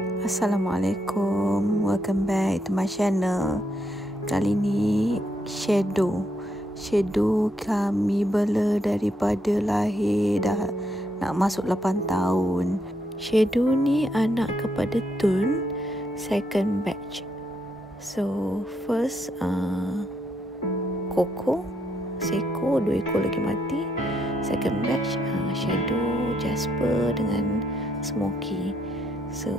Assalamualaikum, welcome back to my channel. Kali ni shadow kami bela daripada lahir dah nak masuk 8 tahun. Shadow ni anak kepada Tun, second batch. So first Koko, Seko, 2 ekor lagi mati. Second batch Shadow, Jasper dengan Smoky. So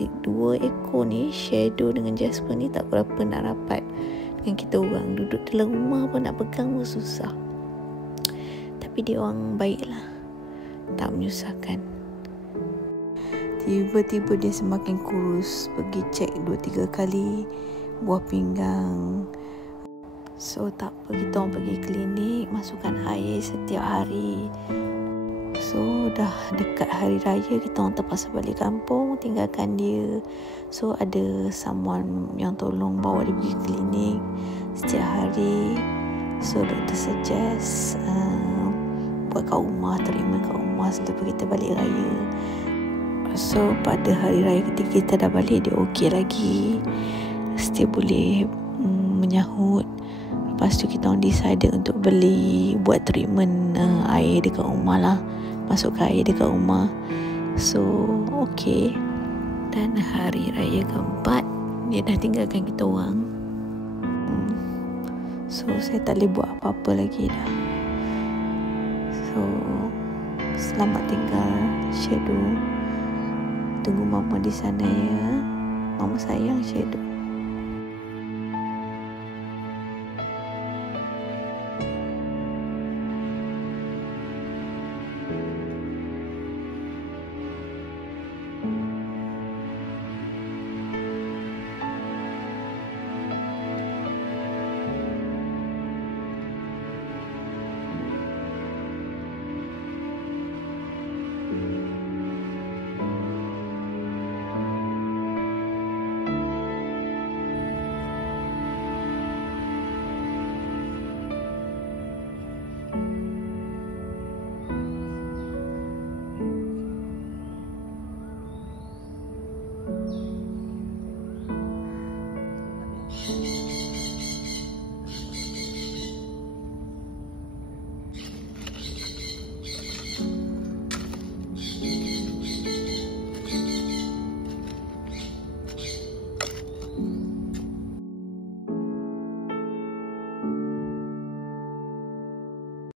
2 ekor ni, Shadow dengan Jasper ni tak berapa nak rapat dengan kita orang. Duduk dalam rumah pun nak pegang pun susah. Tapi dia orang baik lah, tak menyusahkan. Tiba-tiba dia semakin kurus. Pergi cek 2-3 kali buah pinggang. So tak apa, kita orang pergi klinik, masukkan air setiap hari. So dah dekat hari raya, kita orang terpaksa balik kampung, tinggalkan dia. So ada someone yang tolong bawa dia pergi klinik setiap hari. So doktor suggest buat kat rumah, terima kat rumah selepas kita balik raya. So pada hari raya ketika kita dah balik, dia okey lagi, still boleh menyahut. Lepas tu kita orang decide untuk buat treatment air dekat rumah lah, masukkan air dekat rumah. So okay. Dan hari raya keempat, dia dah tinggalkan kita orang. So saya tak boleh buat apa-apa lagi dah. So selamat tinggal Shadow. Tunggu mama di sana ya. Mama sayang Shadow.